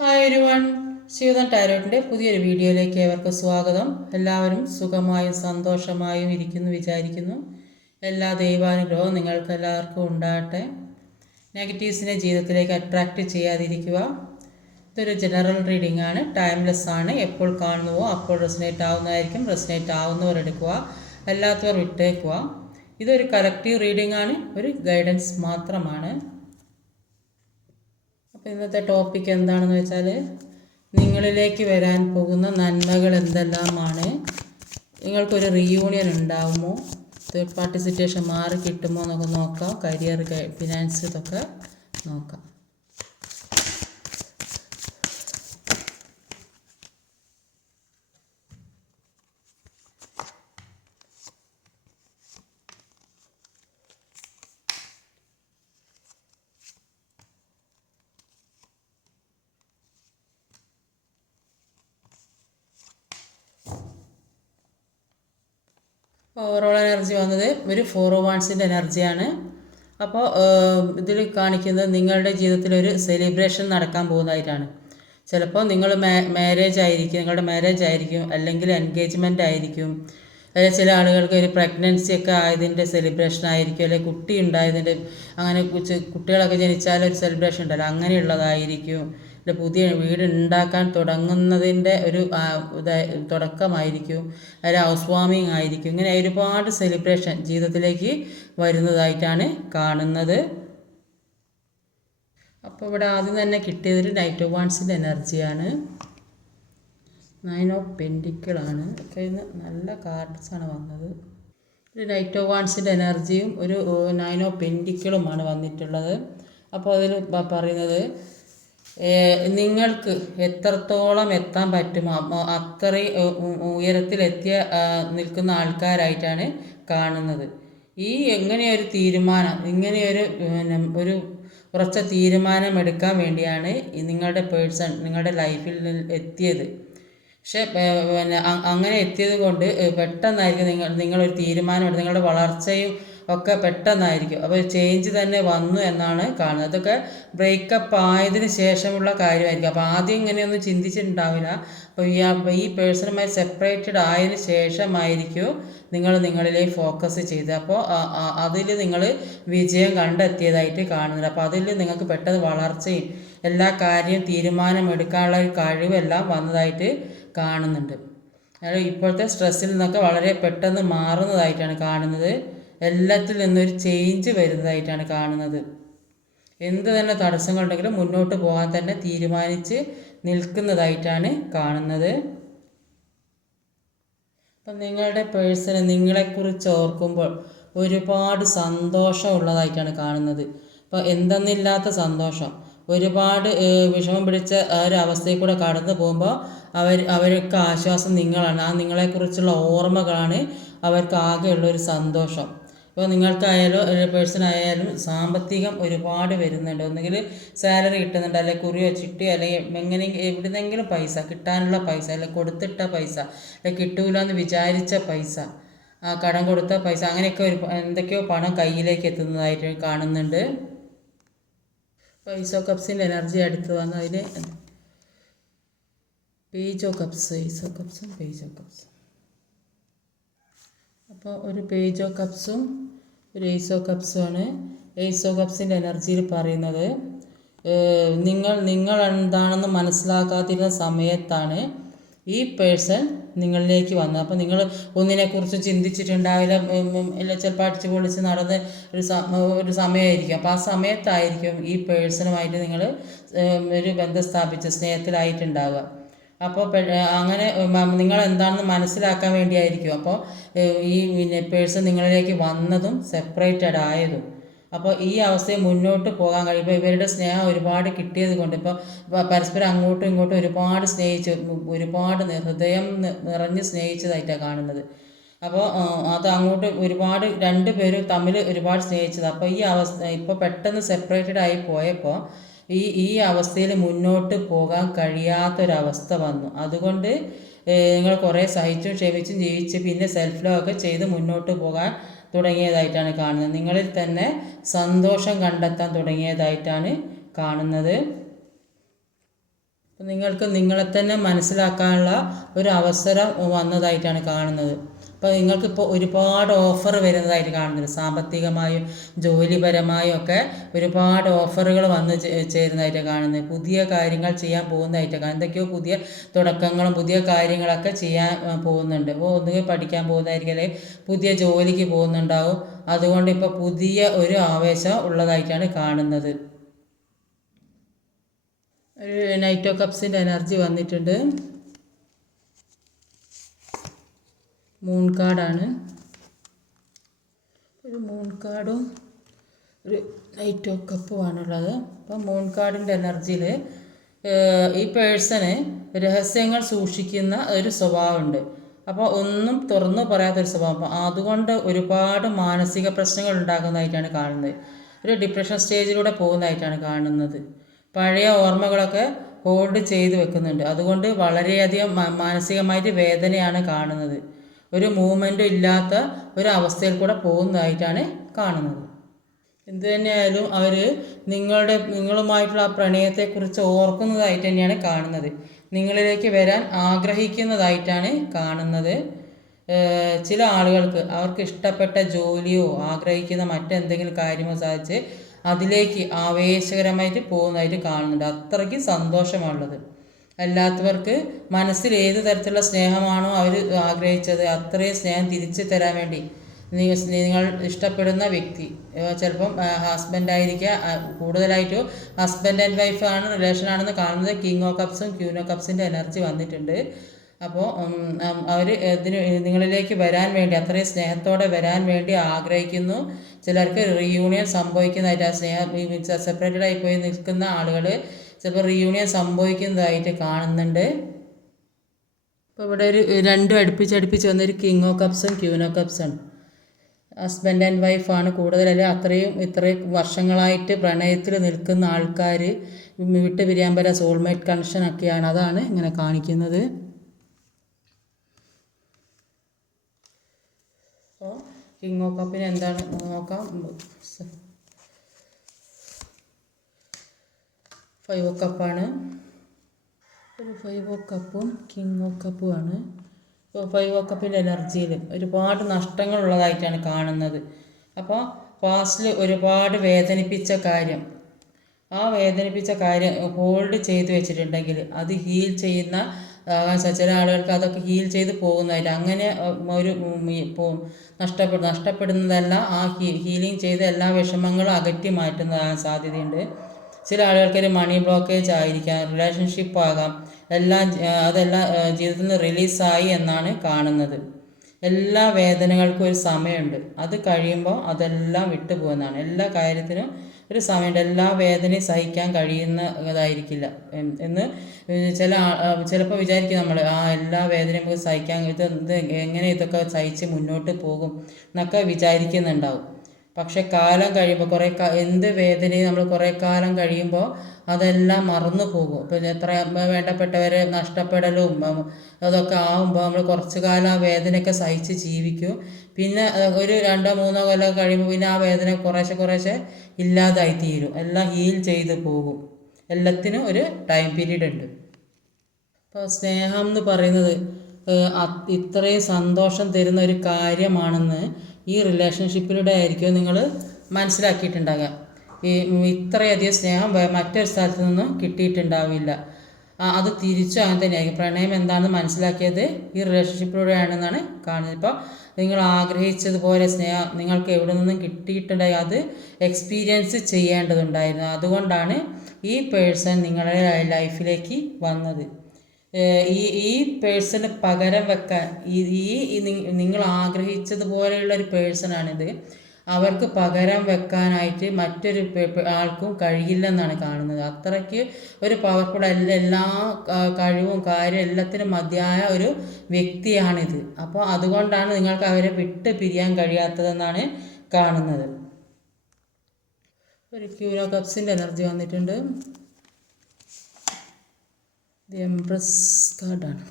Hi everyone, Shivadan ടാരോട്ടിൻ്റെ പുതിയൊരു വീഡിയോയിലേക്ക് ഏവർക്കും സ്വാഗതം. എല്ലാവരും സുഖമായും സന്തോഷമായും ഇരിക്കുന്നു വിചാരിക്കുന്നു. എല്ലാ ദൈവാനുഗ്രഹവും നിങ്ങൾക്ക് എല്ലാവർക്കും ഉണ്ടാകട്ടെ. നെഗറ്റീവ്സിനെ ജീവിതത്തിലേക്ക് അട്രാക്റ്റ് ചെയ്യാതിരിക്കുക. ഇതൊരു ജനറൽ റീഡിംഗ് ആണ്, ടൈംലെസ് ആണ്. എപ്പോൾ കാണുന്നുവോ അപ്പോൾ റെസിനേറ്റ് ആവുന്നതായിരിക്കും. റെസിനേറ്റ് ആവുന്നവർ എടുക്കുക, അല്ലാത്തവർ വിട്ടേക്കുക. ഇതൊരു കളക്റ്റീവ് റീഡിംഗ് ആണ്, ഒരു ഗൈഡൻസ് മാത്രമാണ്. അപ്പോൾ ഇന്നത്തെ ടോപ്പിക് എന്താണെന്ന് വെച്ചാൽ, നിങ്ങളിലേക്ക് വരാൻ പോകുന്ന നന്മകൾ എന്തെല്ലാമാണ്, നിങ്ങൾക്കൊരു റീയൂണിയൻ ഉണ്ടാകുമോ, തേർഡ് പാർട്ടി സിറ്റുവേഷൻ മാറി കിട്ടുമോ എന്നൊക്കെ നോക്കാം. കരിയർ, ഫിനാൻസ്, ഇതൊക്കെ നോക്കാം. ഓവറോൾ എനർജി വന്നത് ഒരു 4 ഓഫ് വാൻഡ്സിൻ്റെ എനർജിയാണ്. അപ്പോൾ ഇതിൽ കാണിക്കുന്നത് നിങ്ങളുടെ ജീവിതത്തിൽ ഒരു സെലിബ്രേഷൻ നടക്കാൻ പോകുന്നതായിട്ടാണ്. ചിലപ്പോൾ നിങ്ങൾ മാരേജ് ആയിരിക്കും, നിങ്ങളുടെ മാരേജ് ആയിരിക്കും, അല്ലെങ്കിൽ എൻഗേജ്മെൻ്റ് ആയിരിക്കും, അല്ലെങ്കിൽ ചില ആളുകൾക്ക് ഒരു പ്രഗ്നൻസി ഒക്കെ ആയതിൻ്റെ സെലിബ്രേഷൻ ആയിരിക്കും, അല്ലെങ്കിൽ കുട്ടി ഉണ്ടായതിൻ്റെ, അങ്ങനെ കുട്ടികളൊക്കെ ജനിച്ചാൽ ഒരു സെലിബ്രേഷൻ ഉണ്ടല്ലോ, അങ്ങനെയുള്ളതായിരിക്കും. പുതിയ വീട് ഉണ്ടാക്കാൻ തുടങ്ങുന്നതിൻ്റെ ഒരു തുടക്കമായിരിക്കും, ഒരു ഹൗസ് വാമിങ് ആയിരിക്കും. ഇങ്ങനെ ഒരുപാട് സെലിബ്രേഷൻ ജീവിതത്തിലേക്ക് വരുന്നതായിട്ടാണ് കാണുന്നത്. അപ്പോൾ ഇവിടെ ആദ്യം തന്നെ കിട്ടിയതൊരു നൈറ്റ് ഓഫ് വാൻഡ്സിൻ്റെ എനർജിയാണ്. 9 ഓഫ് പെൻറ്റിക്കിളാണ്. ഒക്കെ നല്ല കാർഡ്സാണ് വന്നത്. ഒരു നൈറ്റ് ഓഫ് വാൻഡ്സിൻ്റെ എനർജിയും ഒരു 9 ഓഫ് പെൻറ്റിക്കിളുമാണ് വന്നിട്ടുള്ളത്. അപ്പോൾ അതിൽ പറയുന്നത്, നിങ്ങൾക്ക് എത്രത്തോളം എത്താൻ പറ്റുമോ അത്രയും ഉയരത്തിലെത്തിയ നിൽക്കുന്ന ആൾക്കാരായിട്ടാണ് കാണുന്നത്. ഈ എങ്ങനെയൊരു തീരുമാനം, ഇങ്ങനെയൊരു ഒരു ഉറച്ച തീരുമാനം എടുക്കാൻ വേണ്ടിയാണ് നിങ്ങളുടെ പേഴ്സൺ നിങ്ങളുടെ ലൈഫിൽ എത്തിയത്. പക്ഷെ അങ്ങനെ എത്തിയത് കൊണ്ട് പെട്ടെന്നായിരിക്കും നിങ്ങളൊരു തീരുമാനം എടുത്ത്, നിങ്ങളുടെ വളർച്ചയും ഒക്കെ പെട്ടെന്നായിരിക്കും. അപ്പോൾ ചേഞ്ച് തന്നെ വന്നു എന്നാണ് കാണുന്നത്. അതൊക്കെ ബ്രേക്കപ്പ് ആയതിനു ശേഷമുള്ള കാര്യമായിരിക്കും. അപ്പോൾ ആദ്യം ഇങ്ങനെയൊന്നും ചിന്തിച്ചിട്ടുണ്ടാവില്ല. അപ്പോൾ ഈ പേഴ്സണുമായി സെപ്പറേറ്റഡ് ആയതിനു ശേഷമായിരിക്കും നിങ്ങളിലേക്ക് ഫോക്കസ് ചെയ്ത്, അപ്പോൾ അതിൽ നിങ്ങൾ വിജയം കണ്ടെത്തിയതായിട്ട് കാണുന്നുണ്ട്. അപ്പോൾ അതിൽ നിങ്ങൾക്ക് പെട്ടെന്ന് വളർച്ചയും എല്ലാ കാര്യവും തീരുമാനമെടുക്കാനുള്ള ഒരു കഴിവെല്ലാം വന്നതായിട്ട് കാണുന്നുണ്ട്. അതായത് ഇപ്പോഴത്തെ സ്ട്രെസ്സിൽ നിന്നൊക്കെ വളരെ പെട്ടെന്ന് മാറുന്നതായിട്ടാണ് കാണുന്നത്. എല്ലാത്തിൽ നിന്നൊരു ചേഞ്ച് വരുന്നതായിട്ടാണ് കാണുന്നത്. എന്ത് തന്നെ തടസ്സങ്ങളുണ്ടെങ്കിലും മുന്നോട്ട് പോകാൻ തന്നെ തീരുമാനിച്ച് നിൽക്കുന്നതായിട്ടാണ് കാണുന്നത്. അപ്പം നിങ്ങളുടെ പേഴ്സണ് നിങ്ങളെക്കുറിച്ച് ഓർക്കുമ്പോൾ ഒരുപാട് സന്തോഷമുള്ളതായിട്ടാണ് കാണുന്നത്. അപ്പോൾ എന്തെന്നില്ലാത്ത സന്തോഷം, ഒരുപാട് വിഷമം പിടിച്ച ഒരു അവസ്ഥയിൽ കൂടെ കടന്നു പോകുമ്പോൾ അവർക്ക് ആശ്വാസം നിങ്ങളാണ്. ആ നിങ്ങളെക്കുറിച്ചുള്ള ഓർമ്മകളാണ് അവർക്ക് ആകെയുള്ളൊരു സന്തോഷം. ഇപ്പോൾ നിങ്ങൾക്കായാലും ഒരു പേഴ്സണായാലും സാമ്പത്തികം ഒരുപാട് വരുന്നുണ്ട്. ഒന്നുകിൽ സാലറി കിട്ടുന്നുണ്ട്, അല്ലെങ്കിൽ കുറിയോ ചിട്ടിയോ, അല്ലെങ്കിൽ എങ്ങനെ എവിടുന്നെങ്കിലും പൈസ കിട്ടാനുള്ള പൈസ, അല്ലെങ്കിൽ കൊടുത്തിട്ട പൈസ, അല്ലെങ്കിൽ കിട്ടൂല എന്ന് വിചാരിച്ച പൈസ, കടം കൊടുത്ത പൈസ, അങ്ങനെയൊക്കെ എന്തൊക്കെയോ പണം കയ്യിലേക്ക് എത്തുന്നതായിട്ട് കാണുന്നുണ്ട്. പൈസ കപ്സിൻ്റെ എനർജി അടുത്ത് വന്ന് അതിന് പേജ് ഓഫ് കപ്സ്, ഈസോ കപ്സും പേജ് ഓഫ് കപ്സും. അപ്പോൾ ഒരു പേജ് ഓഫ് കപ്സും ഒരു ഏസ് ഓഫ് കപ്സുമാണ്. ഏസ് ഓഫ് കപ്സിൻ്റെ എനർജിയിൽ പറയുന്നത്, നിങ്ങൾ എന്താണെന്ന് മനസ്സിലാക്കാതിരുന്ന സമയത്താണ് ഈ പേഴ്സൺ നിങ്ങളിലേക്ക് വന്നത്. അപ്പോൾ നിങ്ങൾ ഒന്നിനെക്കുറിച്ച് ചിന്തിച്ചിട്ടുണ്ടാവില്ല, എല്ലാം ചിലപ്പോൾ അടിച്ചു പൊളിച്ച് നടന്ന് ഒരു സമയമായിരിക്കും. അപ്പോൾ ആ സമയത്തായിരിക്കും ഈ പേഴ്സണുമായിട്ട് നിങ്ങൾ ഒരു ബന്ധം സ്ഥാപിച്ച് സ്നേഹത്തിലായിട്ടുണ്ടാവുക. അപ്പോൾ അങ്ങനെ നിങ്ങൾ എന്താണെന്ന് മനസ്സിലാക്കാൻ വേണ്ടിയായിരിക്കും അപ്പോൾ ഈ പേഴ്സൺ നിങ്ങളിലേക്ക് വന്നതും സെപ്പറേറ്റഡ് ആയതും. അപ്പോൾ ഈ അവസ്ഥയിൽ മുന്നോട്ട് പോകാൻ കഴിയുമ്പോൾ ഇവരുടെ സ്നേഹം ഒരുപാട് കിട്ടിയത് കൊണ്ട്, ഇപ്പോൾ പരസ്പരം അങ്ങോട്ടും ഇങ്ങോട്ടും ഒരുപാട് സ്നേഹിച്ച്, ഒരുപാട് ഹൃദയം നിറഞ്ഞ് സ്നേഹിച്ചതായിട്ടാണ് കാണുന്നത്. അപ്പോൾ അത് അങ്ങോട്ട് ഒരുപാട് രണ്ടുപേരും തമ്മിൽ ഒരുപാട് സ്നേഹിച്ചത്. അപ്പോൾ ഈ അവസ്ഥ ഇപ്പോൾ പെട്ടെന്ന് സെപ്പറേറ്റഡ് ആയി പോയപ്പോൾ ഈ അവസ്ഥയിൽ മുന്നോട്ട് പോകാൻ കഴിയാത്തൊരവസ്ഥ വന്നു. അതുകൊണ്ട് നിങ്ങൾ കുറേ സഹിച്ചും ക്ഷമിച്ചും ജീവിച്ച് പിന്നെ സെൽഫ് ലവ് ഒക്കെ ചെയ്ത് മുന്നോട്ട് പോകാൻ തുടങ്ങിയതായിട്ടാണ് കാണുന്നത്. നിങ്ങളിൽ തന്നെ സന്തോഷം കണ്ടെത്താൻ തുടങ്ങിയതായിട്ടാണ് കാണുന്നത്. നിങ്ങൾക്ക് നിങ്ങളെ തന്നെ മനസ്സിലാക്കാനുള്ള ഒരു അവസരം വന്നതായിട്ടാണ് കാണുന്നത്. അപ്പോൾ നിങ്ങൾക്കിപ്പോൾ ഒരുപാട് ഓഫർ വരുന്നതായിട്ട് കാണുന്നുണ്ട്. സാമ്പത്തികമായും ജോലിപരമായും ഒക്കെ ഒരുപാട് ഓഫറുകൾ വന്ന് ചേരുന്നതായിട്ട് കാണുന്നത്. പുതിയ കാര്യങ്ങൾ ചെയ്യാൻ പോകുന്നതായിട്ട് കാണുന്നത്. എന്തൊക്കെയോ പുതിയ തുടക്കങ്ങളും പുതിയ കാര്യങ്ങളൊക്കെ ചെയ്യാൻ പോകുന്നുണ്ട്. അപ്പോൾ ഒന്നുകിൽ പഠിക്കാൻ പോകുന്നതായിരിക്കും, അല്ലെങ്കിൽ പുതിയ ജോലിക്ക് പോകുന്നുണ്ടാവും. അതുകൊണ്ട് ഇപ്പോൾ പുതിയ ഒരു ആവേശം ഉള്ളതായിട്ടാണ് കാണുന്നത്. ഒരു നൈറ്റ് ഓഫ് കപ്സിൻ്റെ എനർജി വന്നിട്ടുണ്ട്. മൂൺ കാർഡാണ്. ഒരു മൂൺ കാർഡും ഒരു നൈറ്റ് ഓഫ് കപ്പുമാണുള്ളത്. അപ്പം മൂൺ കാർഡിൻ്റെ എനർജിയിൽ ഈ പേഴ്സണ് രഹസ്യങ്ങൾ സൂക്ഷിക്കുന്ന ഒരു സ്വഭാവമുണ്ട്. അപ്പോൾ ഒന്നും തുറന്നു പറയാത്തൊരു സ്വഭാവം. അപ്പോൾ അതുകൊണ്ട് ഒരുപാട് മാനസിക പ്രശ്നങ്ങൾ ഉണ്ടാകുന്നതായിട്ടാണ് കാണുന്നത്. ഒരു ഡിപ്രഷൻ സ്റ്റേജിലൂടെ പോകുന്നതായിട്ടാണ് കാണുന്നത്. പഴയ ഓർമ്മകളൊക്കെ ഹോൾഡ് ചെയ്ത് വെക്കുന്നുണ്ട്. അതുകൊണ്ട് വളരെയധികം മാനസികമായിട്ട് വേദനയാണ് കാണുന്നത്. ഒരു മൂവ്മെൻറ്റും ഇല്ലാത്ത ഒരു അവസ്ഥയിൽ കൂടെ പോകുന്നതായിട്ടാണ് കാണുന്നത്. എന്തു തന്നെയായാലും അവർ നിങ്ങളുമായിട്ടുള്ള ആ പ്രണയത്തെക്കുറിച്ച് ഓർക്കുന്നതായിട്ട് തന്നെയാണ് കാണുന്നത്. നിങ്ങളിലേക്ക് വരാൻ ആഗ്രഹിക്കുന്നതായിട്ടാണ് കാണുന്നത്. ചില ആളുകൾക്ക് അവർക്ക് ഇഷ്ടപ്പെട്ട ജോലിയോ ആഗ്രഹിക്കുന്ന മറ്റെന്തെങ്കിലും കാര്യമോ സാധിച്ച് അതിലേക്ക് ആവേശകരമായിട്ട് പോകുന്നതായിട്ട് കാണുന്നുണ്ട്. അത്രയ്ക്ക് സന്തോഷമുള്ളത്. അല്ലാത്തവർക്ക് മനസ്സിൽ ഏത് തരത്തിലുള്ള സ്നേഹമാണോ അവർ ആഗ്രഹിച്ചത് അത്രയും സ്നേഹം തിരിച്ചു തരാൻ വേണ്ടി നിങ്ങൾ ഇഷ്ടപ്പെടുന്ന വ്യക്തി, ചിലപ്പം ഹസ്ബൻഡായിരിക്കുക, കൂടുതലായിട്ടും ഹസ്ബൻഡ് ആൻഡ് വൈഫ് ആണ് റിലേഷനാണെന്ന് കാണുന്നത്. കിങ് ഓഫ് കപ്സും ക്യൂൻ ഓഫ് കപ്സിൻ്റെ എനർജി വന്നിട്ടുണ്ട്. അപ്പോൾ അവർ നിങ്ങളിലേക്ക് വരാൻ വേണ്ടി അത്രയും സ്നേഹത്തോടെ വരാൻ വേണ്ടി ആഗ്രഹിക്കുന്നു. ചിലർക്ക് റീയൂണിയൻ സംഭവിക്കുന്നതായിട്ട്, ആ സ്നേഹം സെപ്പറേറ്റഡ് ആയി പോയി നിൽക്കുന്ന ആളുകൾ ചിലപ്പോൾ റീയൂണിയൻ സംഭവിക്കുന്നതായിട്ട് കാണുന്നുണ്ട്. ഇപ്പോൾ ഇവിടെ ഒരു രണ്ടും അടുപ്പിച്ചടുപ്പിച്ച് വന്നൊരു കിങ് ഓഫ് കപ്സും ക്യൂൻ ഓഫ് കപ്സാണ്. ഹസ്ബൻഡ് ആൻഡ് വൈഫാണ് കൂടുതലല്ല, ഇത്രയും വർഷങ്ങളായിട്ട് പ്രണയത്തിൽ നിൽക്കുന്ന ആൾക്കാർ വിട്ട് പിരിയാൻ പറ്റുന്ന സോൾമേറ്റ് കണക്ഷനൊക്കെയാണ്. അതാണ് ഇങ്ങനെ കാണിക്കുന്നത്. അപ്പോൾ കിങ് ഓഫ് കപ്പിന് എന്താണ് നോക്കാം. 5 ഓഫ് കപ്പാണ്. ഒരു 5 ഓഫ് കപ്പും കിങ് ഓഫ് കപ്പുമാണ്. ഇപ്പോൾ 5 ഓഫ് കപ്പിൻ്റെ എനർജിയിൽ ഒരുപാട് നഷ്ടങ്ങളുള്ളതായിട്ടാണ് കാണുന്നത്. അപ്പോൾ പാസ്റ്റിൽ ഒരുപാട് വേദനിപ്പിച്ച കാര്യം, ആ വേദനിപ്പിച്ച കാര്യം ഹോൾഡ് ചെയ്ത് വെച്ചിട്ടുണ്ടെങ്കിൽ അത് ഹീൽ ചെയ്യുന്ന ചില ആളുകൾക്ക് അതൊക്കെ ഹീൽ ചെയ്ത് പോകുന്നതായിട്ട്, അങ്ങനെ ഒരു നഷ്ടപ്പെടുന്നതല്ല, ആ ഹീലിംഗ് ചെയ്ത എല്ലാ വിഷമങ്ങളും അകറ്റി മാറ്റുന്നതാകാൻ സാധ്യതയുണ്ട്. ചില ആളുകൾക്കൊരു മണി ബ്ലോക്കേജ് ആയിരിക്കാം, റിലേഷൻഷിപ്പ് ആകാം, അതെല്ലാം ജീവിതത്തിൽ നിന്ന് റിലീസായി എന്നാണ് കാണുന്നത്. എല്ലാ വേദനകൾക്കും ഒരു സമയമുണ്ട്. അത് കഴിയുമ്പോൾ അതെല്ലാം വിട്ടുപോകുന്നതാണ്. എല്ലാ കാര്യത്തിനും ഒരു സമയമുണ്ട്. എല്ലാ വേദനയും സഹിക്കാൻ കഴിയുന്നതായിരിക്കില്ല എന്ന് ചിലപ്പോൾ വിചാരിക്കും നമ്മൾ, എല്ലാ വേദനയും നമുക്ക് സഹിക്കാൻ, എങ്ങനെ ഇതൊക്കെ സഹിച്ച് മുന്നോട്ട് പോകും എന്നൊക്കെ വിചാരിക്കുന്നുണ്ടാവും. പക്ഷെ കാലം കഴിയുമ്പോൾ എന്ത് വേദനയും നമ്മൾ കുറേ കാലം കഴിയുമ്പോൾ അതെല്ലാം മറന്നു പോകും. പിന്നെ എത്ര വേണ്ടപ്പെട്ടവരെ നഷ്ടപ്പെടലും അതൊക്കെ ആകുമ്പോൾ നമ്മൾ കുറച്ച് കാലം ആ വേദനയൊക്കെ സഹിച്ച് ജീവിക്കും. പിന്നെ ഒരു 2-3 കൊല്ലം കഴിയുമ്പോൾ പിന്നെ ആ വേദന കുറേശ്ശെ ഇല്ലാതായി തീരും. എല്ലാം ഹീൽ ചെയ്ത് പോകും. എല്ലാത്തിനും ഒരു ടൈം പീരീഡ് ഉണ്ട്. അപ്പോൾ സ്നേഹം എന്ന് പറയുന്നത് ഇത്രയും സന്തോഷം തരുന്ന ഒരു കാര്യമാണെന്ന് ഈ റിലേഷൻഷിപ്പിലൂടെ ആയിരിക്കും നിങ്ങൾ മനസ്സിലാക്കിയിട്ടുണ്ടാകുക. ഇത്രയധികം സ്നേഹം മറ്റൊരു സ്ഥലത്ത് നിന്നും കിട്ടിയിട്ടുണ്ടാവില്ല. അത് തിരിച്ചും അങ്ങനെ തന്നെയായിരിക്കും. പ്രണയം എന്താണെന്ന് മനസ്സിലാക്കിയത് ഈ റിലേഷൻഷിപ്പിലൂടെയാണെന്നാണ് കാണുന്നത്. ഇപ്പോൾ നിങ്ങൾ ആഗ്രഹിച്ചതുപോലെ സ്നേഹം നിങ്ങൾക്ക് എവിടെ നിന്നും കിട്ടിയിട്ടുണ്ടായി, അത് എക്സ്പീരിയൻസ് ചെയ്യേണ്ടതുണ്ടായിരുന്നു. അതുകൊണ്ടാണ് ഈ പേഴ്സൺ നിങ്ങളുടെ ലൈഫിലേക്ക് വന്നത്. ഈ പേഴ്സണ് പകരം വെക്കാൻ നിങ്ങൾ ആഗ്രഹിച്ചതുപോലെയുള്ള ഒരു പേഴ്സണാണിത്. അവർക്ക് പകരം വെക്കാനായിട്ട് മറ്റൊരു ആൾക്കും കഴിയില്ലെന്നാണ് കാണുന്നത്. അത്രയ്ക്ക് ഒരു പവർഫുൾ എല്ലാ കഴിവും കാര്യം എല്ലാത്തിനും മതിയായ ഒരു വ്യക്തിയാണിത്. അപ്പോൾ അതുകൊണ്ടാണ് നിങ്ങൾക്ക് അവരെ വിട്ട് പിരിയാൻ കഴിയാത്തതെന്നാണ് കാണുന്നത്. ഒരു ക്യൂൻ ഓഫ് കപ്സിൻ്റെ എനർജി വന്നിട്ടുണ്ട്. എംപ്രസ് കാർഡാണ്.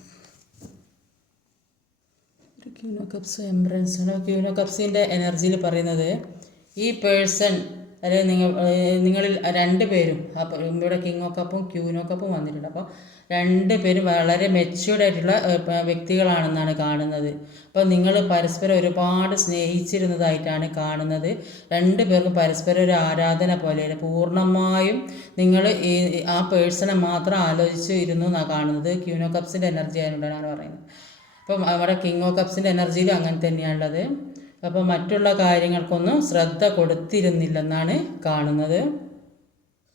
ഒരു ക്യൂൻ ഓഫ് കപ്സ് എംപ്രസ് ആണ്. ക്യൂൻ ഓഫ് കപ്സിൻ്റെ എനർജിയിൽ പറയുന്നത് ഈ പേഴ്സൺ അല്ലെങ്കിൽ നിങ്ങളിൽ 2 പേരും അപ്പോൾ ഇവിടെ കിങ് ഓഫ് കപ്പും ക്യൂൻ ഓഫ് കപ്പും വന്നിട്ടുണ്ട്. അപ്പോൾ 2 പേരും വളരെ മെച്യൂർഡ് ആയിട്ടുള്ള വ്യക്തികളാണെന്നാണ് കാണുന്നത്. അപ്പോൾ നിങ്ങൾ പരസ്പരം ഒരുപാട് സ്നേഹിച്ചിരുന്നതായിട്ടാണ് കാണുന്നത്. 2 പേർക്കും പരസ്പരം ഒരു ആരാധന പോലെയാണ്. പൂർണ്ണമായും നിങ്ങൾ ആ പേഴ്സണെ മാത്രം ആലോചിച്ച് ഇരുന്നു എന്നാണ് കാണുന്നത്. ക്യൂൻ ഓഫ് കപ്സിൻ്റെ എനർജി ആയതുകൊണ്ടാണ് പറയുന്നത്. അപ്പം അവിടെ കിങ് ഓഫ് കപ്സിൻ്റെ എനർജിയിൽ അങ്ങനെ തന്നെയാണുള്ളത്. അപ്പോൾ മറ്റുള്ള കാര്യങ്ങൾക്കൊന്നും ശ്രദ്ധ കൊടുത്തിരുന്നില്ലെന്നാണ് കാണുന്നത്.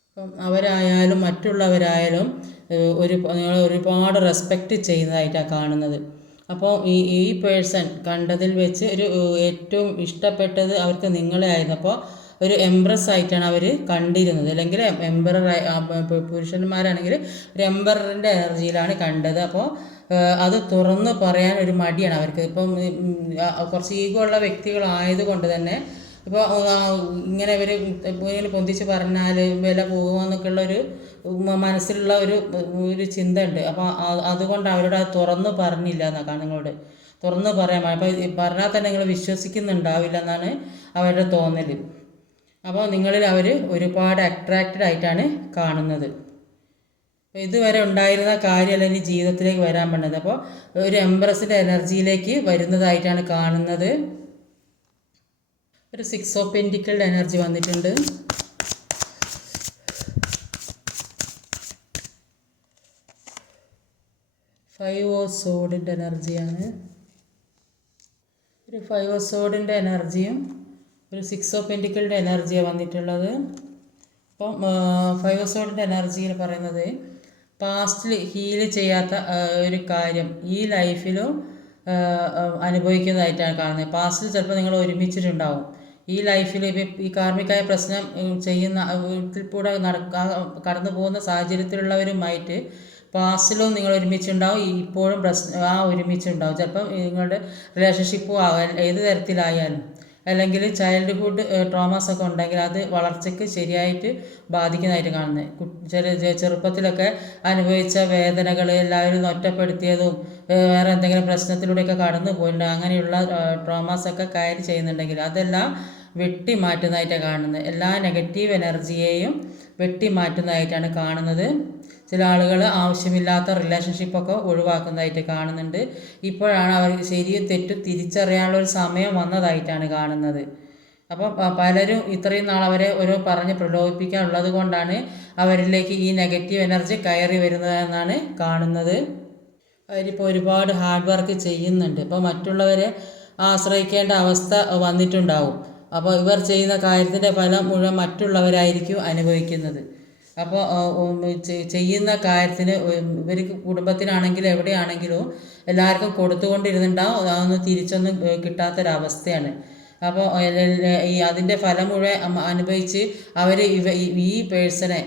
അപ്പം അവരായാലും മറ്റുള്ളവരായാലും നിങ്ങൾ ഒരുപാട് റെസ്പെക്റ്റ് ചെയ്യുന്നതായിട്ടാണ് കാണുന്നത്. അപ്പോൾ ഈ പേഴ്സൺ കണ്ടതിൽ വെച്ച് ഏറ്റവും ഇഷ്ടപ്പെട്ടത് അവർക്ക് നിങ്ങളെ ആയിരുന്നു. അപ്പോൾ ഒരു എംബ്രസ് ആയിട്ടാണ് അവർ കണ്ടിരുന്നത്. അല്ലെങ്കിൽ പുരുഷന്മാരാണെങ്കിൽ ഒരു എംബറിൻ്റെ എനർജിയിലാണ് കണ്ടത്. അപ്പോൾ അത് തുറന്ന് പറയാൻ ഒരു മടിയാണ് അവർക്ക്. ഇപ്പം കുറച്ച് ഈഗോ ഉള്ള വ്യക്തികളായതുകൊണ്ട് തന്നെ ഇപ്പോൾ ഇങ്ങനെ ഇങ്ങനെ പൊന്തിച്ച് പറഞ്ഞാൽ വില പോകുമെന്നൊക്കെയുള്ളൊരു മനസ്സിലുള്ള ഒരു ചിന്ത ഉണ്ട്. അപ്പോൾ അതുകൊണ്ട് അവരോട് അത് തുറന്ന് പറഞ്ഞില്ല എന്നാണ് നിങ്ങളോട് തുറന്ന് പറയാൻ. അപ്പോൾ പറഞ്ഞാൽ തന്നെ നിങ്ങൾ വിശ്വസിക്കുന്നുണ്ടാവില്ല എന്നാണ് അവരുടെ തോന്നൽ. അപ്പോൾ നിങ്ങളിൽ അവർ ഒരുപാട് അട്രാക്റ്റഡ് ആയിട്ടാണ് കാണുന്നത്. അപ്പോൾ ഇതുവരെ ഉണ്ടായിരുന്ന കാര്യമല്ല ഇനി ജീവിതത്തിലേക്ക് വരാൻ പറ്റുന്നത്. അപ്പോൾ ഒരു എംബ്രസിൻ്റെ എനർജിയിലേക്ക് വരുന്നതായിട്ടാണ് കാണുന്നത്. ഒരു 6 ഓഫ് പെൻറ്റിക്കിളുടെ എനർജി വന്നിട്ടുണ്ട്. 5 ഓഫ് സോഡിൻ്റെ എനർജിയാണ്. ഒരു 5 ഓഫ് സോഡിൻ്റെ എനർജിയും ഒരു 6 ഓഫ് പെൻറ്റിക്കിളുടെ എനർജിയാണ് വന്നിട്ടുള്ളത്. അപ്പം 5 ഓഫ് സോഡിൻ്റെ എനർജിയിൽ പറയുന്നത് പാസ്റ്റിൽ ഹീൽ ചെയ്യാത്ത ഒരു കാര്യം ഈ ലൈഫിലും അനുഭവിക്കുന്നതായിട്ടാണ് കാണുന്നത്. പാസ്റ്റിൽ ചിലപ്പോൾ നിങ്ങൾ ഒരുമിച്ചിട്ടുണ്ടാവും. ഈ ലൈഫിൽ ഈ കാർമികമായ പ്രശ്നം ചെയ്യുന്ന വീട്ടിൽ കൂടെ കടന്നു പോകുന്ന സാഹചര്യത്തിലുള്ളവരുമായിട്ട് പാസ്റ്റിലും നിങ്ങൾ ഒരുമിച്ചുണ്ടാവും, ഇപ്പോഴും ഒരുമിച്ചുണ്ടാവും. ചിലപ്പം നിങ്ങളുടെ റിലേഷൻഷിപ്പും ഏത് തരത്തിലായാലും അല്ലെങ്കിൽ ചൈൽഡ്ഹുഡ് ട്രോമാസ് ഒക്കെ ഉണ്ടെങ്കിൽ അത് വളർച്ചയ്ക്ക് ശരിയായിട്ട് ബാധിക്കുന്നതായിട്ട് കാണുന്നത്. ചെറുപ്പത്തിലൊക്കെ അനുഭവിച്ച വേദനകൾ എല്ലാവരും ഒറ്റപ്പെടുത്തിയതും വേറെ എന്തെങ്കിലും പ്രശ്നത്തിലൂടെയൊക്കെ കടന്നു പോയിട്ടുണ്ട്. അങ്ങനെയുള്ള ട്രോമാസൊക്കെ കയറി ചെയ്യുന്നുണ്ടെങ്കിൽ അതെല്ലാം വെട്ടി മാറ്റുന്നതായിട്ടാണ് കാണുന്നത്. എല്ലാ നെഗറ്റീവ് എനർജിയെയും വെട്ടി മാറ്റുന്നതായിട്ടാണ് കാണുന്നത്. ചില ആളുകൾ ആവശ്യമില്ലാത്ത റിലേഷൻഷിപ്പൊക്കെ ഒഴിവാക്കുന്നതായിട്ട് കാണുന്നുണ്ട്. ഇപ്പോഴാണ് അവർ ശരിയും തെറ്റും തിരിച്ചറിയാനുള്ള ഒരു സമയം വന്നതായിട്ടാണ് കാണുന്നത്. അപ്പം പലരും ഇത്രയും നാൾ അവരെ പറഞ്ഞ് പ്രലോഭിപ്പിക്കാനുള്ളത് കൊണ്ടാണ് അവരിലേക്ക് ഈ നെഗറ്റീവ് എനർജി കയറി വരുന്നതെന്നാണ് കാണുന്നത്. അവരിപ്പോൾ ഒരുപാട് ഹാർഡ് വർക്ക് ചെയ്യുന്നുണ്ട്. അപ്പോൾ മറ്റുള്ളവരെ ആശ്രയിക്കേണ്ട അവസ്ഥ വന്നിട്ടുണ്ടാവും. അപ്പോൾ ഇവർ ചെയ്യുന്ന കാര്യത്തിൻ്റെ ഫലം മുഴുവൻ മറ്റുള്ളവരായിരിക്കും അനുഭവിക്കുന്നത്. അപ്പോൾ ചെയ്യുന്ന കാര്യത്തിന് ഇവർക്ക് കുടുംബത്തിനാണെങ്കിലും എവിടെയാണെങ്കിലും എല്ലാവർക്കും കൊടുത്തുകൊണ്ടിരുന്നുണ്ടാവും. അതൊന്നും തിരിച്ചൊന്നും കിട്ടാത്തൊരവസ്ഥയാണ്. അപ്പോൾ അതിൻ്റെ ഫലം മുഴുവൻ അനുഭവിച്ച് അവർ ഈ പേഴ്സണെ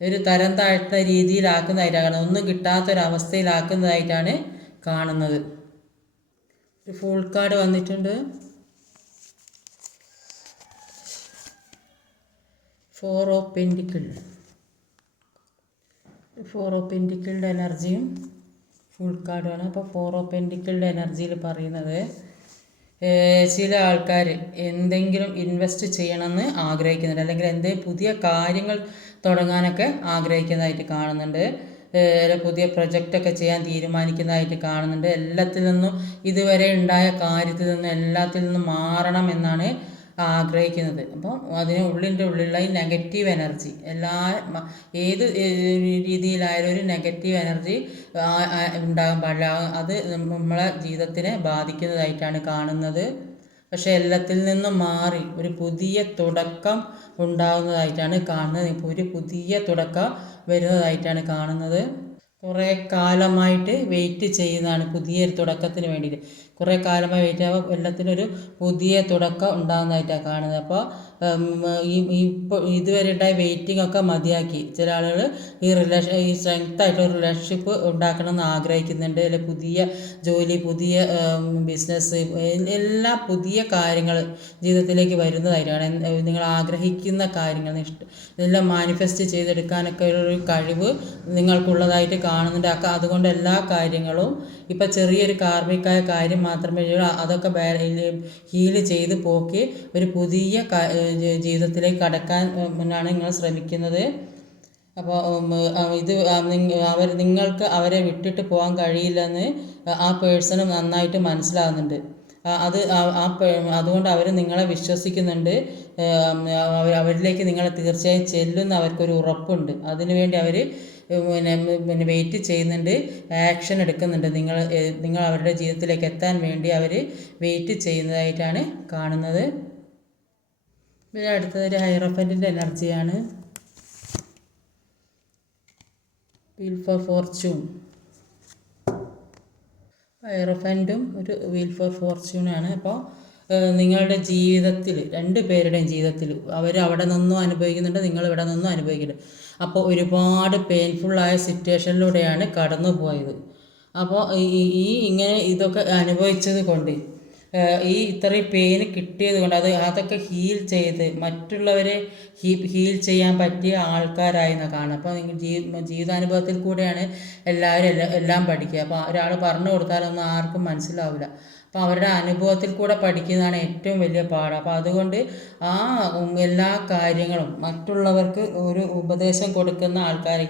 ഒരു തരം താഴ്ത്തുന്ന രീതിയിലാക്കുന്നതായിട്ടാണ് കാണുന്നത്. ഒന്നും കിട്ടാത്തൊരവസ്ഥയിലാക്കുന്നതായിട്ടാണ് കാണുന്നത്. ഒരു ഫുൾ കാർഡ് വന്നിട്ടുണ്ട്. 4 ഓഫ് പെൻറ്റിക്കിൾ. 4 ഓഫ് പെൻറ്റിക്കിളുടെ എനർജിയും ഫുൾ കാർഡുമാണ്. അപ്പോൾ 4 ഓഫ് പെൻറ്റിക്കിളുടെ എനർജിയിൽ പറയുന്നത് ചില ആൾക്കാർ എന്തെങ്കിലും ഇൻവെസ്റ്റ് ചെയ്യണമെന്ന് ആഗ്രഹിക്കുന്നുണ്ട്, അല്ലെങ്കിൽ എന്തെങ്കിലും പുതിയ കാര്യങ്ങൾ തുടങ്ങാനൊക്കെ ആഗ്രഹിക്കുന്നതായിട്ട് കാണുന്നുണ്ട്. പുതിയ പ്രൊജക്റ്റൊക്കെ ചെയ്യാൻ തീരുമാനിക്കുന്നതായിട്ട് കാണുന്നുണ്ട്. എല്ലാത്തിൽ നിന്നും ഇതുവരെ ഉണ്ടായ കാര്യത്തിൽ നിന്നും എല്ലാത്തിൽ നിന്നും മാറണം എന്നാണ് ആഗ്രഹിക്കുന്നത്. അപ്പം അതിന് ഉള്ളിലുള്ള ഈ നെഗറ്റീവ് എനർജി ഏത് രീതിയിലായാലും ഒരു നെഗറ്റീവ് എനർജി ഉണ്ടാകാൻ പാടില്ല. അത് നമ്മളെ ജീവിതത്തിനെ ബാധിക്കുന്നതായിട്ടാണ് കാണുന്നത്. പക്ഷെ എല്ലാത്തിൽ നിന്നും മാറി ഒരു പുതിയ തുടക്കം ഉണ്ടാകുന്നതായിട്ടാണ് കാണുന്നത്. ഇപ്പോൾ ഒരു പുതിയ തുടക്കം വരുന്നതായിട്ടാണ് കാണുന്നത്. കുറേ കാലമായിട്ട് വെയിറ്റ് ചെയ്യുന്നതാണ് പുതിയൊരു തുടക്കത്തിന് വേണ്ടിയിട്ട്. കുറേ കാലമായി വെയിറ്റ് ആകുമ്പോൾ എല്ലാത്തിനൊരു പുതിയ തുടക്കം ഉണ്ടാകുന്നതായിട്ടാണ് കാണുന്നത്. അപ്പോൾ ഇപ്പോൾ ഇതുവരെ ഉണ്ടായ വെയിറ്റിംഗ് ഒക്കെ മതിയാക്കി ചില ആളുകൾ ഈ സ്ട്രെങ്ത് ആയിട്ടുള്ള റിലേഷൻഷിപ്പ് ഉണ്ടാക്കണമെന്ന് ആഗ്രഹിക്കുന്നുണ്ട്. അല്ലെങ്കിൽ പുതിയ ജോലി, പുതിയ ബിസിനസ്, എല്ലാ പുതിയ കാര്യങ്ങൾ ജീവിതത്തിലേക്ക് വരുന്നതായിട്ടാണ്. നിങ്ങൾ ആഗ്രഹിക്കുന്ന കാര്യങ്ങൾ ഇതെല്ലാം മാനിഫെസ്റ്റ് ചെയ്തെടുക്കാനൊക്കെ ഒരു കഴിവ് നിങ്ങൾക്കുള്ളതായിട്ട് കാണുന്നുണ്ട്. അതുകൊണ്ട് എല്ലാ കാര്യങ്ങളും ഇപ്പം ചെറിയൊരു കാർമികമായ കാര്യം മാത്രമേ അതൊക്കെ ഹീൽ ചെയ്ത് പോക്കി ഒരു പുതിയ ജീവിതത്തിലേക്ക് കടക്കാൻ ആണ് നിങ്ങൾ ശ്രമിക്കുന്നത്. അപ്പോൾ നിങ്ങൾക്ക് അവരെ വിട്ടിട്ട് പോകാൻ കഴിയില്ലെന്ന് ആ പേഴ്സണ് നന്നായിട്ട് മനസ്സിലാകുന്നുണ്ട്. അതുകൊണ്ട് അവർ നിങ്ങളെ വിശ്വസിക്കുന്നുണ്ട്. അവരിലേക്ക് നിങ്ങളെ തീർച്ചയായും ചെല്ലുന്ന അവർക്കൊരു ഉറപ്പുണ്ട്. അതിനുവേണ്ടി അവർ പിന്നെ വെയിറ്റ് ചെയ്യുന്നുണ്ട്, ആക്ഷൻ എടുക്കുന്നുണ്ട്. നിങ്ങൾ അവരുടെ ജീവിതത്തിലേക്ക് എത്താൻ വേണ്ടി അവർ വെയിറ്റ് ചെയ്യുന്നതായിട്ടാണ് കാണുന്നത്. പിന്നെ അടുത്തതൊരു ഹൈറോഫൻറ്റിൻ്റെ എനർജിയാണ്. Wheel four Fortune. ഹൈറോഫൻറ്റും ഒരു വീൽ ഫോർ ഫോർച്യൂണാണ്. അപ്പോൾ നിങ്ങളുടെ ജീവിതത്തിൽ, രണ്ട് പേരുടെയും ജീവിതത്തിൽ അവർ അവിടെ നിന്നും അനുഭവിക്കുന്നുണ്ട്, നിങ്ങൾ ഇവിടെ നിന്നും അനുഭവിക്കുന്നുണ്ട്. അപ്പോൾ ഒരുപാട് പെയിൻഫുള്ളായ സിറ്റുവേഷനിലൂടെയാണ് കടന്നു പോയത്. അപ്പോൾ ഇങ്ങനെ ഇതൊക്കെ അനുഭവിച്ചത് കൊണ്ട്, ഇത്രയും പെയിന് കിട്ടിയത് കൊണ്ട് അതൊക്കെ ഹീൽ ചെയ്ത് മറ്റുള്ളവരെ ഹീൽ ചെയ്യാൻ പറ്റിയ ആൾക്കാരായി കാണാം. അപ്പോൾ നിങ്ങൾ ജീവിതാനുഭവത്തിൽ കൂടെയാണ് എല്ലാവരും എല്ലാം പഠിക്കുക. അപ്പോൾ ഒരാൾ പറഞ്ഞു കൊടുത്താലൊന്നും ആർക്കും മനസ്സിലാവില്ല. അപ്പോൾ അവരുടെ അനുഭവത്തിൽ കൂടെ പഠിക്കുന്നതാണ് ഏറ്റവും വലിയ പാഠം. അപ്പോൾ അതുകൊണ്ട് എല്ലാ കാര്യങ്ങളും മറ്റുള്ളവർക്ക് ഒരു ഉപദേശം കൊടുക്കുന്ന ആൾക്കാരെ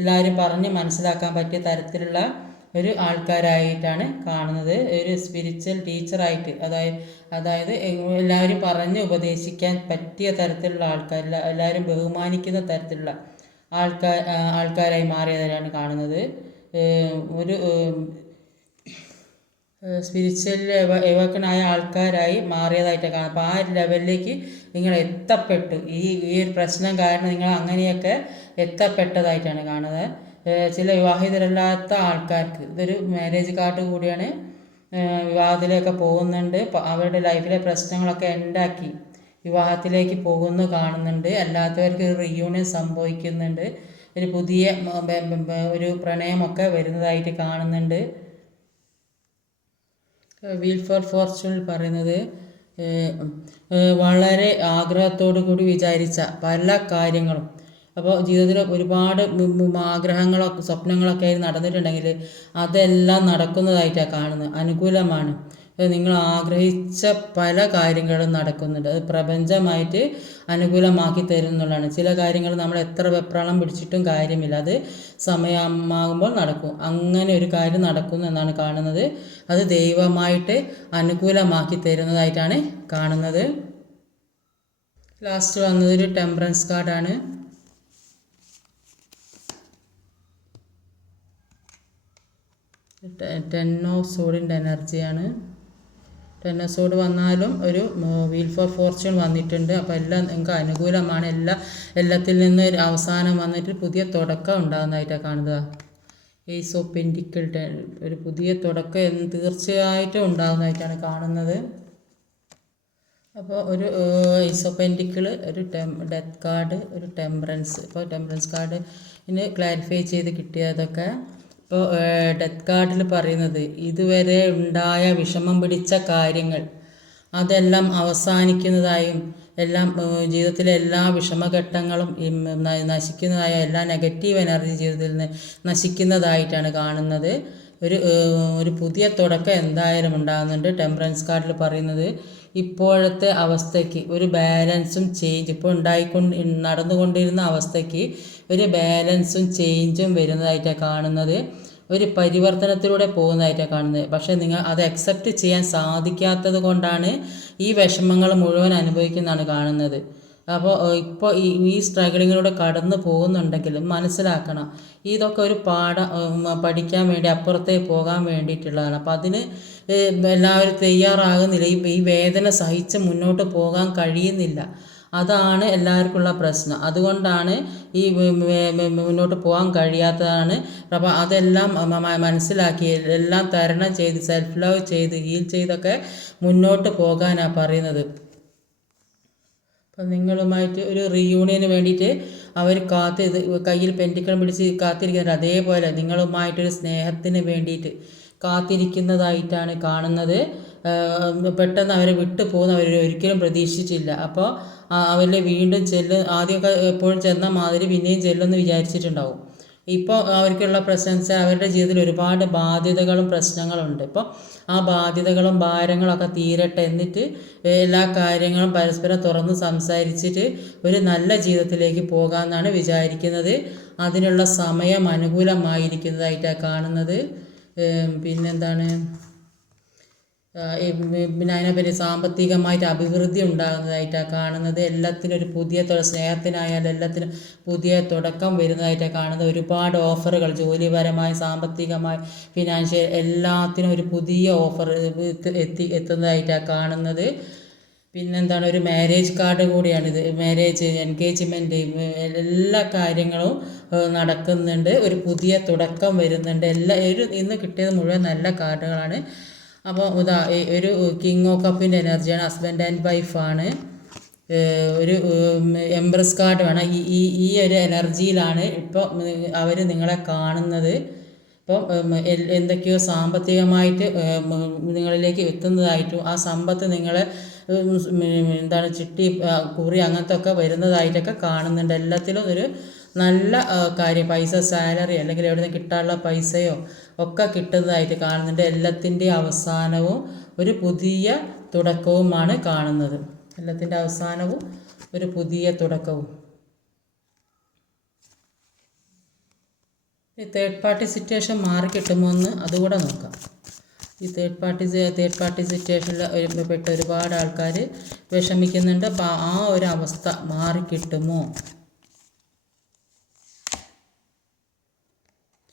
എല്ലാവരും പറഞ്ഞ് മനസ്സിലാക്കാൻ പറ്റിയ തരത്തിലുള്ള ഒരു ആൾക്കാരായിട്ടാണ് കാണുന്നത്. ഒരു സ്പിരിച്വൽ ടീച്ചറായിട്ട്, അതായത് എല്ലാവരും പറഞ്ഞ് ഉപദേശിക്കാൻ പറ്റിയ തരത്തിലുള്ള ആൾക്കാർ, എല്ലാവരും ബഹുമാനിക്കുന്ന തരത്തിലുള്ള ആൾക്കാരായി മാറിയതാണ് കാണുന്നത്. ഒരു സ്പിരിച്വൽ എവക്കനായ ആൾക്കാരായി മാറിയതായിട്ടാണ് കാണുന്നത്. അപ്പോൾ ആ ലെവലിലേക്ക് നിങ്ങൾ എത്തപ്പെട്ടു. ഈ ഒരു പ്രശ്നം കാരണം നിങ്ങൾ അങ്ങനെയൊക്കെ എത്തപ്പെട്ടതായിട്ടാണ് കാണുന്നത്. ചില വിവാഹിതരല്ലാത്ത ആൾക്കാർക്ക് ഇതൊരു മാരേജ് കാർഡ് കൂടിയാണ്. വിവാഹത്തിലേക്ക് പോകുന്നുണ്ട്, അവരുടെ ലൈഫിലെ പ്രശ്നങ്ങളൊക്കെ എൻഡാക്കി വിവാഹത്തിലേക്ക് പോകുന്നു കാണുന്നുണ്ട്. അല്ലാത്തവർക്ക് ഒരു റീയൂണിയൻ സംഭവിക്കുന്നുണ്ട്, ഒരു പുതിയ ഒരു പ്രണയമൊക്കെ വരുന്നതായിട്ട് കാണുന്നുണ്ട്. വീൽ ഫോർ ഫോർച്യൂണിൽ പറയുന്നത് വളരെ ആഗ്രഹത്തോടു കൂടി വിചാരിച്ച പല കാര്യങ്ങളും, അപ്പോൾ ജീവിതത്തിൽ ഒരുപാട് ആഗ്രഹങ്ങളോ സ്വപ്നങ്ങളൊക്കെ നടന്നിട്ടുണ്ടെങ്കിൽ അതെല്ലാം നടക്കുന്നതായിട്ടാണ് കാണുന്നത്. അനുകൂലമാണ്. നിങ്ങൾ ആഗ്രഹിച്ച പല കാര്യങ്ങളും നടക്കുന്നുണ്ട്. അത് പ്രപഞ്ചമായിട്ട് അനുകൂലമാക്കി തരുന്നുള്ളതാണ്. ചില കാര്യങ്ങൾ നമ്മൾ എത്ര വെപ്രാളം പിടിച്ചിട്ടും കാര്യമില്ല, അത് സമയമാകുമ്പോൾ നടക്കും. അങ്ങനെ ഒരു കാര്യം നടക്കുന്നു എന്നാണ് കാണുന്നത്. അത് ദൈവമായിട്ട് അനുകൂലമാക്കി തരുന്നതായിട്ടാണ് കാണുന്നത്. ലാസ്റ്റ് വന്നതൊരു ടെമ്പറൻസ് കാർഡാണ്. ടെൻ ഓഫ് സോഡിൻ്റെ എനർജിയാണ്. ടെൻ ഓഫ് സോഡ് വന്നാലും ഒരു വീൽ ഫോർ ഫോർച്യൂൺ വന്നിട്ടുണ്ട്. അപ്പോൾ എല്ലാം നിങ്ങൾക്ക് അനുകൂലമാണ്. എല്ലാത്തിൽ നിന്ന് ഒരു അവസാനം വന്നിട്ട് പുതിയ തുടക്കം ഉണ്ടാകുന്നതായിട്ടാണ് കാണുന്നത്. ഏസ് ഓഫ് പെൻറ്റിക്കിൾ, ഒരു പുതിയ തുടക്കം തീർച്ചയായിട്ടും ഉണ്ടാകുന്നതായിട്ടാണ് കാണുന്നത്. അപ്പോൾ ഒരു ഏസ് ഓഫ് പെൻറ്റിക്കിൾ, ഒരു ഡെത്ത് കാർഡ്, ഒരു ടെമ്പറൻസ്. ഇപ്പോൾ ടെമ്പറൻസ് കാർഡിന് ക്ലാരിഫൈ ചെയ്ത് കിട്ടിയതൊക്കെ, ഇപ്പോൾ ഡെത്ത് കാർഡിൽ പറയുന്നത് ഇതുവരെ ഉണ്ടായ വിഷമം പിടിച്ച കാര്യങ്ങൾ അതെല്ലാം അവസാനിക്കുന്നതായും, എല്ലാം ജീവിതത്തിലെ എല്ലാ വിഷമഘട്ടങ്ങളും നശിക്കുന്നതായ എല്ലാ നെഗറ്റീവ് എനർജി ജീവിതത്തിൽ നിന്ന് നശിക്കുന്നതായിട്ടാണ് കാണുന്നത്. ഒരു പുതിയ തുടക്കം എന്തായാലും ഉണ്ടാകുന്നുണ്ട്. ടെമ്പറൻസ് കാർഡിൽ പറയുന്നത് ഇപ്പോഴത്തെ അവസ്ഥയ്ക്ക് ഒരു ബാലൻസും ചേഞ്ച്, ഇപ്പോൾ നടന്നുകൊണ്ടിരുന്ന അവസ്ഥയ്ക്ക് ഒരു ബാലൻസും ചേഞ്ചും വരുന്നതായിട്ടാണ് കാണുന്നത്. ഒരു പരിവർത്തനത്തിലൂടെ പോകുന്നതായിട്ടാണ് കാണുന്നത്. പക്ഷേ നിങ്ങൾ അത് അക്സെപ്റ്റ് ചെയ്യാൻ സാധിക്കാത്തത് കൊണ്ടാണ് ഈ വിഷമങ്ങൾ മുഴുവൻ അനുഭവിക്കുന്നതാണ് കാണുന്നത്. അപ്പോൾ ഇപ്പോൾ ഈ സ്ട്രഗിളിങ്ങിലൂടെ കടന്നു പോകുന്നുണ്ടെങ്കിലും മനസ്സിലാക്കണം, ഇതൊക്കെ ഒരു പഠിക്കാൻ വേണ്ടി അപ്പുറത്തേക്ക് പോകാൻ വേണ്ടിയിട്ടുള്ളതാണ്. അപ്പോൾ അതിന് എല്ലാവരും തയ്യാറാകുന്നില്ല. ഈ വേദന സഹിച്ച് മുന്നോട്ട് പോകാൻ കഴിയുന്നില്ല. അതാണ് എല്ലാവർക്കുമുള്ള പ്രശ്നം. അതുകൊണ്ടാണ് ഈ മുന്നോട്ട് പോകാൻ കഴിയാത്തതാണ്. അപ്പോൾ അതെല്ലാം മനസ്സിലാക്കി എല്ലാം തരണം ചെയ്ത് സെൽഫ് ലവ് ചെയ്ത് ഹീൽ ചെയ്തൊക്കെ മുന്നോട്ട് പോകാനാണ് പറയുന്നത്. അപ്പം നിങ്ങളുമായിട്ട് ഒരു റീയൂണിയന് വേണ്ടിയിട്ട് അവർ കയ്യിൽ പെൻറ്റിക്കിൾ പിടിച്ച് കാത്തിരിക്കുന്നുണ്ട്. അതേപോലെ നിങ്ങളുമായിട്ടൊരു സ്നേഹത്തിന് വേണ്ടിയിട്ട് കാത്തിരിക്കുന്നതായിട്ടാണ് കാണുന്നത്. പെട്ടെന്ന് അവരെ വിട്ടു പോകുന്ന അവർ ഒരിക്കലും പ്രതീക്ഷിച്ചില്ല. അപ്പോൾ അവരെ വീണ്ടും ആദ്യമൊക്കെ എപ്പോഴും ചെന്ന മാതിരി പിന്നെയും ചെല്ലുമെന്ന് വിചാരിച്ചിട്ടുണ്ടാവും. ഇപ്പോൾ അവർക്കുള്ള പ്രശ്നം വെച്ചാൽ അവരുടെ ജീവിതത്തിൽ ഒരുപാട് ബാധ്യതകളും പ്രശ്നങ്ങളുണ്ട്. ഇപ്പോൾ ആ ബാധ്യതകളും ഭാരങ്ങളൊക്കെ തീരട്ടെ, എന്നിട്ട് എല്ലാ കാര്യങ്ങളും പരസ്പരം തുറന്ന് സംസാരിച്ചിട്ട് ഒരു നല്ല ജീവിതത്തിലേക്ക് പോകാമെന്നാണ് വിചാരിക്കുന്നത്. അതിനുള്ള സമയം അനുകൂലമായിരിക്കുന്നതായിട്ടാണ് കാണുന്നത്. പിന്നെന്താണ്, പിന്നെ അതിനെപ്പറ്റി സാമ്പത്തികമായിട്ട് അഭിവൃദ്ധി ഉണ്ടാകുന്നതായിട്ടാണ് കാണുന്നത്. എല്ലാത്തിനും ഒരു പുതിയ സ്നേഹത്തിനായാലും എല്ലാത്തിനും പുതിയ തുടക്കം വരുന്നതായിട്ടാണ് കാണുന്നത്. ഒരുപാട് ഓഫറുകൾ ജോലിപരമായി, സാമ്പത്തികമായി, ഫിനാൻഷ്യൽ എല്ലാത്തിനും ഒരു പുതിയ ഓഫർ എത്തുന്നതായിട്ടാണ് കാണുന്നത്. പിന്നെന്താണ്, ഒരു മാരേജ് കാർഡ് കൂടിയാണിത്. മാരേജ്, എൻഗേജ്മെൻറ്റ്, എല്ലാ കാര്യങ്ങളും നടക്കുന്നുണ്ട്. ഒരു പുതിയ തുടക്കം വരുന്നുണ്ട്. ഇന്ന് കിട്ടിയത് മുഴുവൻ നല്ല കാർഡുകളാണ്. അപ്പോൾ ഒരു കിങ് ഓഫ് കപ്പിൻ്റെ എനർജിയാണ്. ഹസ്ബൻഡ് ആൻഡ് വൈഫാണ്. ഒരു എംപ്രസ് കാർഡ് വേണം. ഈ ഒരു എനർജിയിലാണ് ഇപ്പോൾ അവർ നിങ്ങളെ കാണുന്നത്. ഇപ്പോൾ എന്തൊക്കെയോ സാമ്പത്തികമായിട്ട് നിങ്ങളിലേക്ക് എത്തുന്നതായിട്ടും ആ സമ്പത്ത് നിങ്ങളെ എന്താണ് ചിട്ടി കുറി അങ്ങനത്തെ ഒക്കെ വരുന്നതായിട്ടൊക്കെ കാണുന്നുണ്ട്. എല്ലാത്തിലും ഒരു നല്ല കാര്യം, പൈസ, സാലറി അല്ലെങ്കിൽ എവിടെ നിന്ന് കിട്ടാനുള്ള പൈസയോ ഒക്കെ കിട്ടുന്നതായിട്ട് കാണുന്നുണ്ട്. എല്ലാത്തിൻ്റെ അവസാനവും ഒരു പുതിയ തുടക്കവുമാണ് കാണുന്നത്. എല്ലാത്തിൻ്റെ അവസാനവും ഒരു പുതിയ തുടക്കവും. ഈ തേർഡ് പാർട്ടി സിറ്റുവേഷൻ മാറി കിട്ടുമോ എന്ന് അതുകൂടെ നോക്കാം. ഈ തേർഡ് പാർട്ടി സിറ്റുവേഷനിൽ പെട്ട ഒരുപാട് ആൾക്കാർ വിഷമിക്കുന്നുണ്ട്. അപ്പോൾ ആ ഒരു അവസ്ഥ മാറിക്കിട്ടുമോ?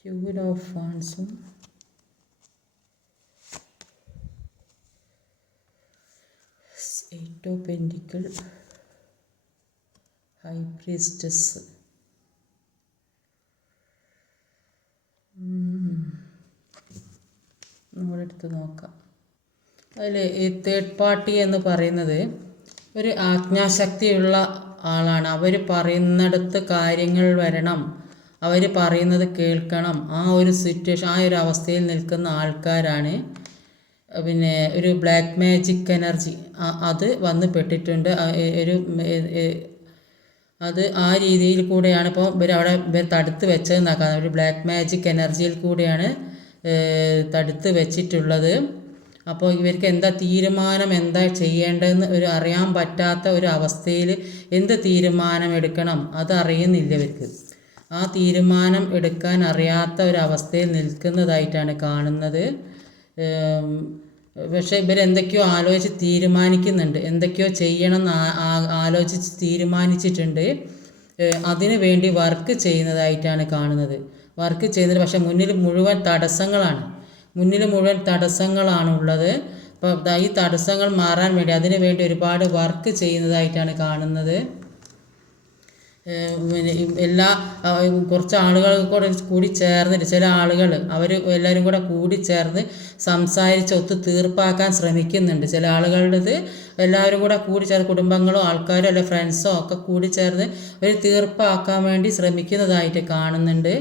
ക്യൂൻ ഓഫ് വാൻസും eight of pentacle, high priestess. നമ്മളെടുത്ത് നോക്കാം. അതിൽ ഈ തേർഡ് പാർട്ടി എന്ന് പറയുന്നത് ഒരു ആജ്ഞാശക്തിയുള്ള ആളാണ്. അവർ പറയുന്നിടത്ത് കാര്യങ്ങൾ വരണം, അവർ പറയുന്നത് കേൾക്കണം. ആ ഒരു സിറ്റുവേഷൻ, ആ ഒരു അവസ്ഥയിൽ നിൽക്കുന്ന ആൾക്കാരാണ്. പിന്നെ ഒരു ബ്ലാക്ക് മാജിക് എനർജി അത് വന്ന് പെട്ടിട്ടുണ്ട്. അത് ആ രീതിയിൽ കൂടെയാണ് ഇപ്പോൾ ഇവർ തടുത്ത് വെച്ചതെന്നാക്കാം. ഒരു ബ്ലാക്ക് മാജിക് എനർജിയിൽ കൂടെയാണ് തടുത്ത് വെച്ചിട്ടുള്ളത്. അപ്പോൾ ഇവർക്ക് തീരുമാനം എന്താ ചെയ്യേണ്ടതെന്ന് അറിയാൻ പറ്റാത്ത ഒരു അവസ്ഥയിൽ എന്ത് തീരുമാനം എടുക്കണം അതറിയുന്നില്ല ഇവർക്ക്. ആ തീരുമാനം എടുക്കാൻ അറിയാത്ത ഒരവസ്ഥയിൽ നിൽക്കുന്നതായിട്ടാണ് കാണുന്നത്. പക്ഷേ ഇവരെന്തൊക്കെയോ ആലോചിച്ച് തീരുമാനിക്കുന്നുണ്ട്, എന്തൊക്കെയോ ചെയ്യണം എന്ന് ആലോചിച്ച് തീരുമാനിച്ചിട്ടുണ്ട്. അതിനു വേണ്ടി വർക്ക് ചെയ്യുന്നതായിട്ടാണ് കാണുന്നത്. വർക്ക് ചെയ്യുന്നത്, പക്ഷേ മുന്നിൽ മുഴുവൻ തടസ്സങ്ങളാണ് ഉള്ളത്. അപ്പോൾ ഈ തടസ്സങ്ങൾ മാറാൻ വേണ്ടി അതിനു വേണ്ടി ഒരുപാട് വർക്ക് ചെയ്യുന്നതായിട്ടാണ് കാണുന്നത്. കുറച്ച് ആളുകൾ കൂടി ചേർന്നിട്ട്, ചില ആളുകൾ അവർ എല്ലാവരും കൂടി ചേർന്ന് സംസാരിച്ച് ഒത്തു തീർപ്പാക്കാൻ ശ്രമിക്കുന്നുണ്ട്. ചില ആളുകളുടേത് എല്ലാവരും കൂടി ചേർന്ന്, കുടുംബങ്ങളോ ആൾക്കാരോ അല്ലെ ഫ്രണ്ട്സോ ഒക്കെ കൂടി ചേർന്ന് ഒരു തീർപ്പാക്കാൻ വേണ്ടി ശ്രമിക്കുന്നതായിട്ട് കാണുന്നുണ്ട്.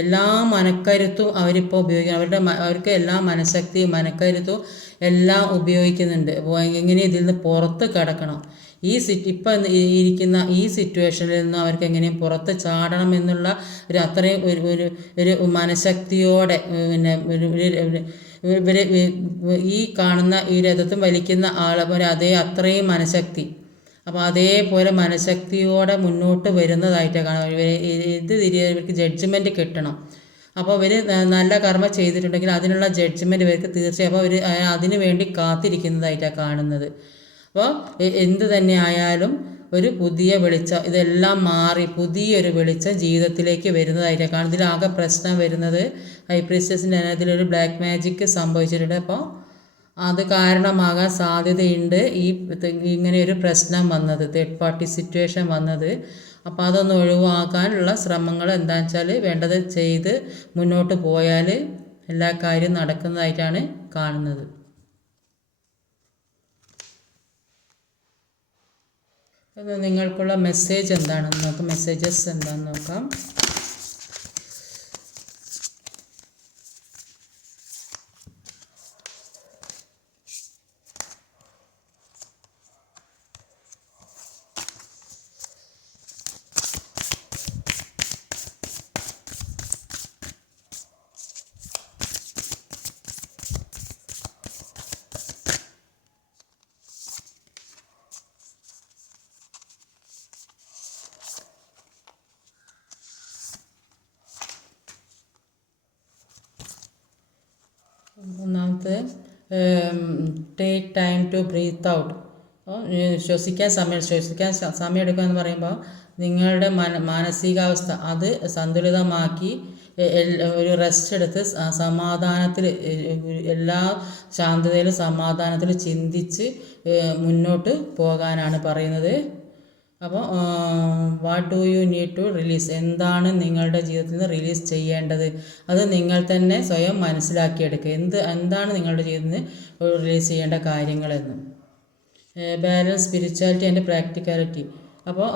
എല്ലാ മനക്കരുത്തും അവരിപ്പോൾ ഉപയോഗിക്കണം. അവർക്ക് എല്ലാ മനഃശക്തിയും മനക്കരുത്തും എല്ലാം ഉപയോഗിക്കുന്നുണ്ട്. എങ്ങനെ ഇതിൽ നിന്ന് പുറത്ത് കടക്കണം, ഇപ്പം ഇരിക്കുന്ന ഈ സിറ്റുവേഷനിൽ നിന്ന് അവർക്ക് എങ്ങനെയും പുറത്ത് ചാടണം എന്നുള്ള അത്രയും ഒരു മനഃശക്തിയോടെ, ഇവർ ഈ കാണുന്ന ഈ രഥത്തും വലിക്കുന്ന ആളെ അത്രയും മനഃശക്തി, അപ്പോൾ അതേപോലെ മനഃശക്തിയോടെ മുന്നോട്ട് വരുന്നതായിട്ടാണ് കാണാം. ഇവർക്ക് ജഡ്ജ്മെൻറ്റ് കിട്ടണം. അപ്പോൾ ഇവർ നല്ല കർമ്മം ചെയ്തിട്ടുണ്ടെങ്കിൽ അതിനുള്ള ജഡ്ജ്മെൻറ്റ് ഇവർക്ക് തീർച്ചയായും, അപ്പോൾ അവർ അതിനു വേണ്ടി കാത്തിരിക്കുന്നതായിട്ടാണ് കാണുന്നത്. അപ്പോൾ എന്ത് തന്നെ ആയാലും ഒരു പുതിയ വെളിച്ചം, ഇതെല്ലാം മാറി പുതിയൊരു വെളിച്ചം ജീവിതത്തിലേക്ക് വരുന്നതായിട്ടാണ് കാണുന്നത്. ഇതിലാകെ പ്രശ്നം വരുന്നത് ഹൈ പ്രീസ്റ്റസിൻ്റെ അതിലൊരു ബ്ലാക്ക് മാജിക് സംഭവിച്ചിട്ടുണ്ട്. അപ്പോൾ അത് കാരണമാകാൻ സാധ്യതയുണ്ട് ഇങ്ങനെയൊരു പ്രശ്നം വന്നത്, തേർഡ് പാർട്ടി സിറ്റുവേഷൻ വന്നത്. അപ്പോൾ അതൊന്ന് ഒഴിവാക്കാനുള്ള ശ്രമങ്ങൾ എന്താണെന്ന് വെച്ചാൽ വേണ്ടത് ചെയ്ത് മുന്നോട്ട് പോയാൽ എല്ലാ കാര്യവും നടക്കുന്നതായിട്ടാണ് കാണുന്നത്. അത് നിങ്ങൾക്കുള്ള മെസ്സേജ് എന്താണെന്ന് നോക്കാം. മെസ്സേജസ് എന്താണെന്ന് നോക്കാം. ഒന്നാമത്തെ take time to breathe out. അപ്പോൾ ശ്വസിക്കാൻ സമയം എടുക്കുക എന്ന് പറയുമ്പോൾ നിങ്ങളുടെ മാനസികാവസ്ഥ അത് സന്തുലിതമാക്കി ഒരു റെസ്റ്റ് എടുത്ത് സമാധാനത്തിൽ എല്ലാ ശാന്തതയിലും സമാധാനത്തിൽ ചിന്തിച്ച് മുന്നോട്ട് പോകാനാണ് പറയുന്നത്. അപ്പോൾ what do you need to release, എന്താണ് നിങ്ങളുടെ ജീവിതത്തിൽ നിന്ന് റിലീസ് ചെയ്യേണ്ടത്, അത് നിങ്ങൾ തന്നെ സ്വയം മനസ്സിലാക്കിയെടുക്കുക. എന്താണ് നിങ്ങളുടെ ജീവിതത്തിൽ നിന്ന് റിലീസ് ചെയ്യേണ്ട കാര്യങ്ങളെന്ന്. Balance spirituality and practicality. അപ്പോൾ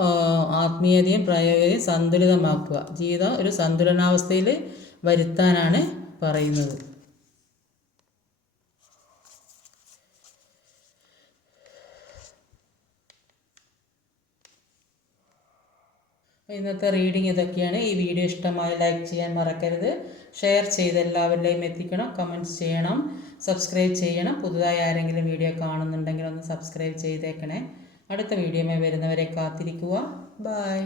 ആത്മീയതയും പ്രായോഗികതയും സന്തുലിതമാക്കുക, ജീവിതം ഒരു സന്തുലനാവസ്ഥയിൽ വരുത്താനാണ് പറയുന്നത്. ഇന്നത്തെ റീഡിങ് ഇതൊക്കെയാണ്. ഈ വീഡിയോ ഇഷ്ടമായി ലൈക്ക് ചെയ്യാൻ മറക്കരുത്. ഷെയർ ചെയ്ത് എല്ലാവരിലേക്കും എത്തിക്കണം. കമൻറ്റ്സ് ചെയ്യണം, സബ്സ്ക്രൈബ് ചെയ്യണം. പുതുതായി ആരെങ്കിലും വീഡിയോ കാണുന്നുണ്ടെങ്കിൽ ഒന്ന് സബ്സ്ക്രൈബ് ചെയ്തേക്കണേ. അടുത്ത വീഡിയോയുമായി വരുന്നവരെ കാത്തിരിക്കുക. ബൈ.